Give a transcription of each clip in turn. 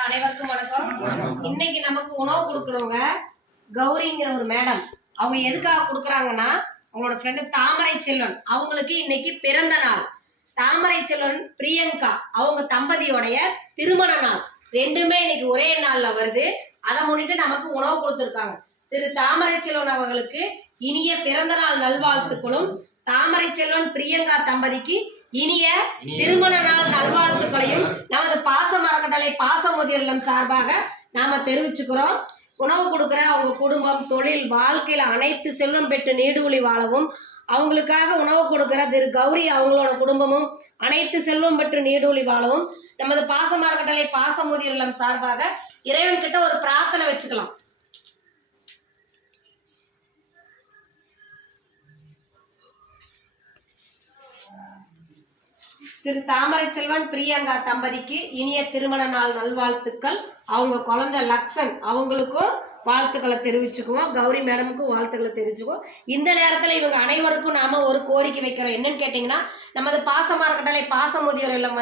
அனைவருக்கும் வணக்கம். இன்னைக்கு நமக்கு உணவு கொடுக்குறவங்க கௌரிங்கிற ஒரு மேடம். அவங்க எதுக்காக கொடுக்குறாங்கன்னா, அவங்களோட ஃப்ரெண்டு தாமரை செல்வன் அவங்களுக்கு இன்னைக்கு பிறந்த நாள். தாமரை செல்வன் பிரியங்கா அவங்க தம்பதியோடைய திருமண நாள். ரெண்டுமே இன்னைக்கு ஒரே நாள்ல வருது. அதை முன்னிட்டு நமக்கு உணவு கொடுத்துருக்காங்க. திரு தாமரை செல்வன் அவர்களுக்கு இனிய பிறந்த நாள் நல்வாழ்த்துக்களும், தாமரை செல்வன் பிரியங்கா தம்பதிக்கு இனிய திருமண நாள் நல்வாழ்த்துக்களையும் நமது பாசம் அறக்கட்டளை பாசமுதியோர் இல்லம் சார்பாக நாம தெரிவிச்சுக்கிறோம். உணவு கொடுக்குற அவங்க குடும்பம், தொழில், வாழ்க்கையில அனைத்து செல்வம் பெற்று நீடுழி வாழவும், அவங்களுக்காக உணவு கொடுக்குற திரு கௌரி அவங்களோட குடும்பமும் அனைத்து செல்வம் பெற்று நீடுழி வாழவும் நமது பாசம் அறக்கட்டளை பாசமுதியோர் இல்லம் சார்பாக இறைவன் கிட்ட ஒரு பிரார்த்தனை வச்சுக்கலாம். திரு தாமரை செல்வன் பிரியங்கா தம்பதிக்கு இனிய திருமண நாள் நல்வாழ்த்துக்கள். அவங்க குழந்தை லக்ஷன் அவங்களுக்கும் வாழ்த்துக்களை தெரிவிச்சுக்குவோம். கௌரி மேடமுக்கும் வாழ்த்துக்களை தெரிவிச்சுக்குவோம். இந்த நேரத்தில் இவங்க அனைவருக்கும் நாம ஒரு கோரிக்கை வைக்கிறோம். என்னன்னு கேட்டிங்கன்னா, நமது பாசம் அறக்கட்டளை பாசமுதியோர் இல்லம்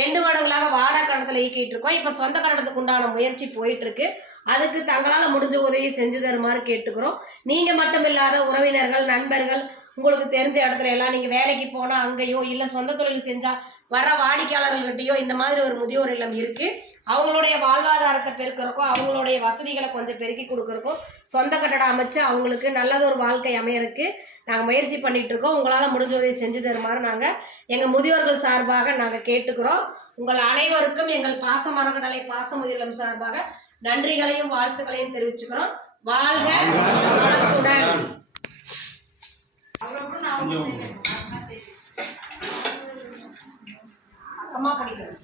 2 வருடங்களாக வாடகை கட்டணத்தில் இயக்கிட்டு இருக்கோம். இப்போ சொந்த கட்டணத்துக்கு உண்டான முயற்சி போயிட்டு இருக்கு. அதுக்கு தங்களால் முடிஞ்ச உதவி செஞ்சு தருமாறு கேட்டுக்கிறோம். நீங்க மட்டும் இல்லாத உறவினர்கள், நண்பர்கள், உங்களுக்கு தெரிஞ்ச இடத்துல எல்லாம் நீங்கள் வேலைக்கு போனால் அங்கேயோ இல்லை சொந்த தொழில் செஞ்சால் வர வாடிக்கையாளர்கள்கிட்டையோ இந்த மாதிரி ஒரு முதியோர் இல்லம் இருக்குது. அவங்களுடைய வாழ்வாதாரத்தை பெருக்கிறக்கும், அவங்களுடைய வசதிகளை கொஞ்சம் பெருக்கி கொடுக்குறக்கும், சொந்த கட்டடம் அமைச்சு அவங்களுக்கு நல்லதொரு வாழ்க்கை அமையறதுக்கு நாங்கள் முயற்சி பண்ணிகிட்டு இருக்கோம். உங்களால் முடிஞ்ச உதவி செஞ்சு தருமாறு நாங்கள் எங்கள் முதியோர்கள் சார்பாக நாங்கள் கேட்டுக்கிறோம். உங்கள் அனைவருக்கும் எங்கள் பாசம் அறக்கட்டளை பாசமுதியோர் இல்லம் சார்பாக நன்றிகளையும் வாழ்த்துக்களையும் தெரிவிச்சுக்கிறோம். வாழ்க வளத்துடன். அம்மா படிக்கிறது